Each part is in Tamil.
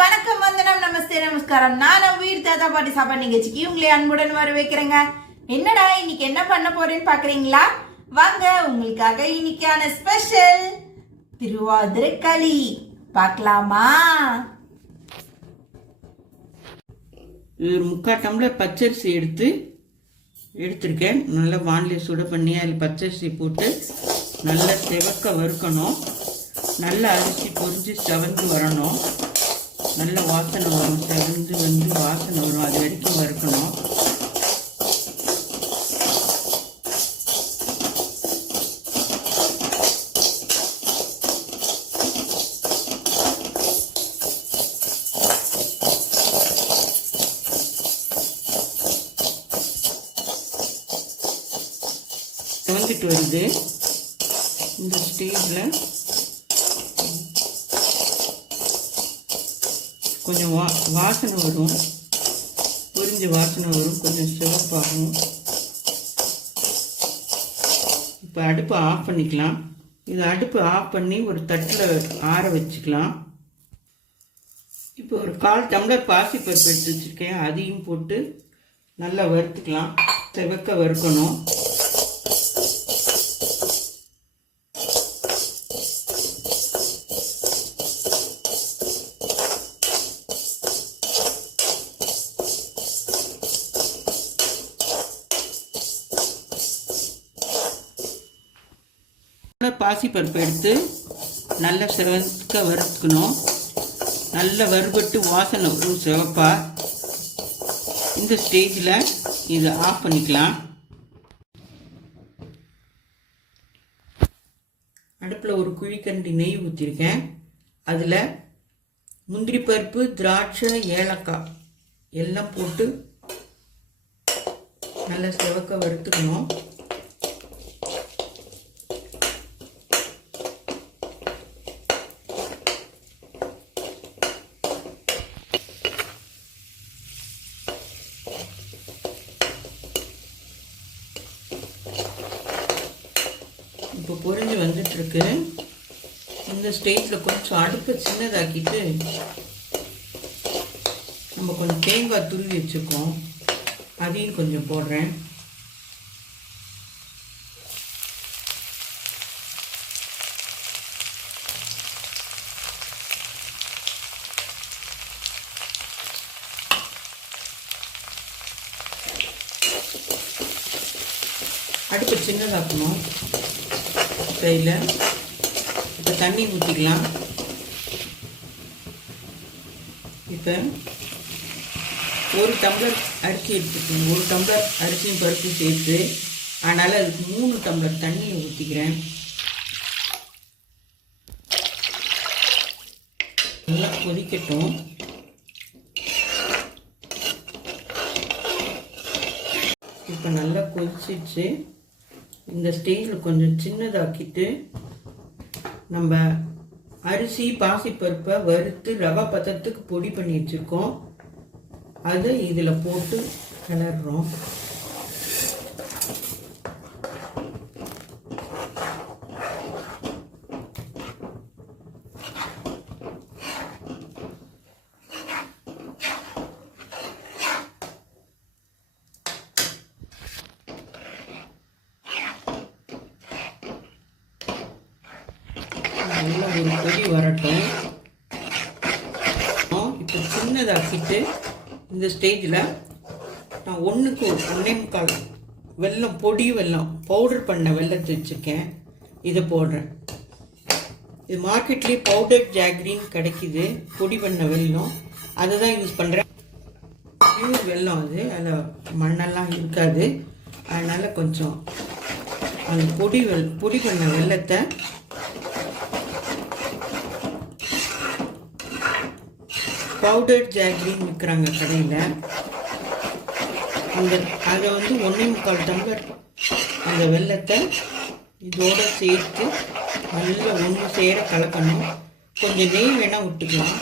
வணக்கம், வந்தனம், நமஸ்தே, நமஸ்காரம். நான் வீடு தாத்தா பாட்டி சாப்பாடு நிகழ்ச்சிக்கு உங்களை அன்புடன் வர வைக்கிறேங்க. என்னடா இன்னைக்கு என்ன பண்ண போறேன்னு பாக்குறீங்களா? வாங்க, உங்களுக்காக இன்னைக்கான ஸ்பெஷல் திருவாதிரை களி பார்க்கலாமா? ஒரு 3/4 டம்ளர் பச்சரிசி எடுத்திருக்கேன். நல்லா வானிலையை சுட பண்ணி அதில் பச்சரிசி போட்டு நல்லா செவக்க வறுக்கணும். நல்ல அரிசி பொரிஞ்சு செவந்து வரணும். நல்ல வாசனை வரும், செவந்து வாசனை வரும், அது வரைக்கும் வறுக்கணும். செவந்துட்டு வருது. இந்த ஸ்டேஜில் கொஞ்சம் வாசனை வரும், பொரிஞ்ச வாசனை வரும், கொஞ்சம் சிவப்பாகும். இப்போ அடுப்பு ஆஃப் பண்ணிக்கலாம். இது அடுப்பு ஆஃப் பண்ணி ஒரு தட்டில் ஆற வச்சுக்கலாம். இப்போ ஒரு 1/4 டம்ளர் பாசிப்பருப்பு எடுத்து வச்சுருக்கேன். அதையும் போட்டு நல்லா வறுத்துக்கலாம். செவக்க வறுக்கணும். பாசிப்பருப்பு எடுத்து நல்லா செவக்க வறுக்கணும். நல்லா வறுபட்டு வாசனை வரும் சிவப்பா. இந்த ஸ்டேஜில் இதை ஆஃப் பண்ணிக்கலாம். அடுப்பில் ஒரு குழிக்கரண்டி நெய் ஊற்றிருக்கேன். அதில் முந்திரி பருப்பு, திராட்சை, ஏலக்காய் எல்லாம் போட்டு நல்லா செவக்க வறுத்துக்கணும். இப்போ பொரிஞ்சு வந்துட்டுருக்கு. இந்த ஸ்டேஜில் கொஞ்சம் அடுப்பை சின்னதாக்கிட்டு நம்ம கொஞ்சம் தேங்காய் துருவி வச்சுருக்கோம், அதையும் கொஞ்சம் போடுறேன். அடுப்பை சின்னதாக்கணும். கையில் இப்போ தண்ணி ஊற்றிக்கலாம். இப்போ 1 டம்ளர் அரிசி எடுத்துக்கணும். 1 டம்ளர் அரிசியும் பருப்பு சேர்த்து, அதனால் அதுக்கு 3 டம்ளர் தண்ணியை ஊற்றிக்கிறேன். நல்லா கொதிக்கட்டும். இப்போ நல்லா கொதிச்சிச்சு. இந்த ஸ்டேஜில் கொஞ்சம் சின்னதாக்கிட்டு நம்ம அரிசி பாசிப்பருப்பை வறுத்து ரவை பதத்துக்கு பொடி பண்ணி வச்சுருக்கோம், அதை இதில் போட்டு கிளறுறோம். நல்லா ஒரு கொதி வரட்டும். இப்போ சின்னதாக்கிட்டு இந்த ஸ்டேஜில் நான் 1க்கு 1.25 வெல்லம், பொடி வெல்லம், பவுடர் பண்ண வெல்லத்தை வச்சுருக்கேன். இதை போடுறேன். இது மார்க்கெட்லேயே பவுடர் ஜாக்ரின்னு கிடைக்கிது, பொடி பண்ண வெல்லம். அதை தான் யூஸ் பண்ணுறேன். பியூர் வெல்லம் அது, அதில் மண்ணெல்லாம் இருக்காது. அதனால் கொஞ்சம் அந்த பொடி பண்ண வெல்லத்தை பவுடர் ஜாக்ரின்னு விற்கிறாங்க கடையில். அதை 1.25 டம்ளர் அந்த வெல்லத்தை இதோடு சேர்த்து நல்லா ஒன்று சேர கலக்கணும். கொஞ்சம் நெய் வேணால் விட்டுக்கலாம்.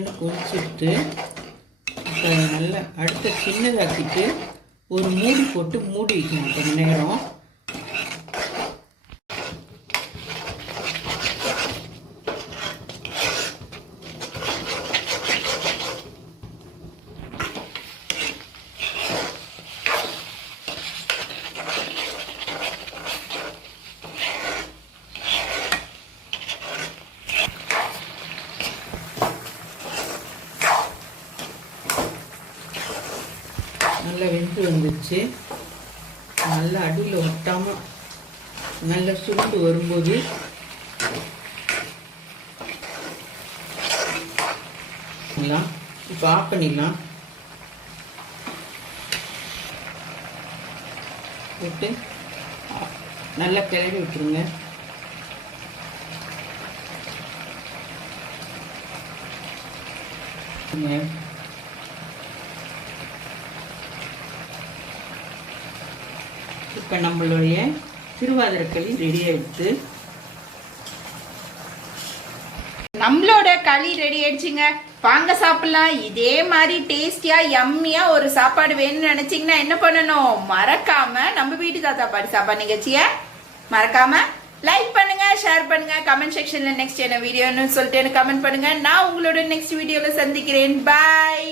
கலகலன்னு கொதிச்சுட்டு இப்போ நல்லா அடுத்த சின்னதாக்கிட்டு ஒரு மூடி போட்டு மூடி வைக்கணும் கொஞ்ச நேரம். நல்லா வெந்து வந்துடுச்சு. நல்லா அடியில் ஒட்டாமல் நல்லா சுருண்டு வரும்போது இப்போ ஆஃப் பண்ணிடலாம். விட்டு நல்லா கிளறி விட்டுருங்க. இப்போ நம்மளுடைய திருவாதிரைக்களி ரெடி ஆயிடுச்சு. நம்மளோட களி ரெடி ஆயிடுச்சுங்க. வாங்க சாப்பிடலாம். இதே மாதிரி டேஸ்டியா யம்மியா ஒரு சாப்பாடு வேணும்னு நினைச்சீங்கன்னா என்ன பண்ணணும்? மறக்காம நம்ம வீட்டு தாத்தா பாட்டி சாப்பாடு நிகழ்ச்சிய மறக்காம லைக் பண்ணுங்க, ஷேர் பண்ணுங்க, கமெண்ட் செக்ஷன்ல நெக்ஸ்ட் என்ன வீடியோன்னு சொல்லிட்டு எனக்கு கமெண்ட் பண்ணுங்க. நான் உங்களோட நெக்ஸ்ட் வீடியோல சந்திக்கிறேன். பாய்.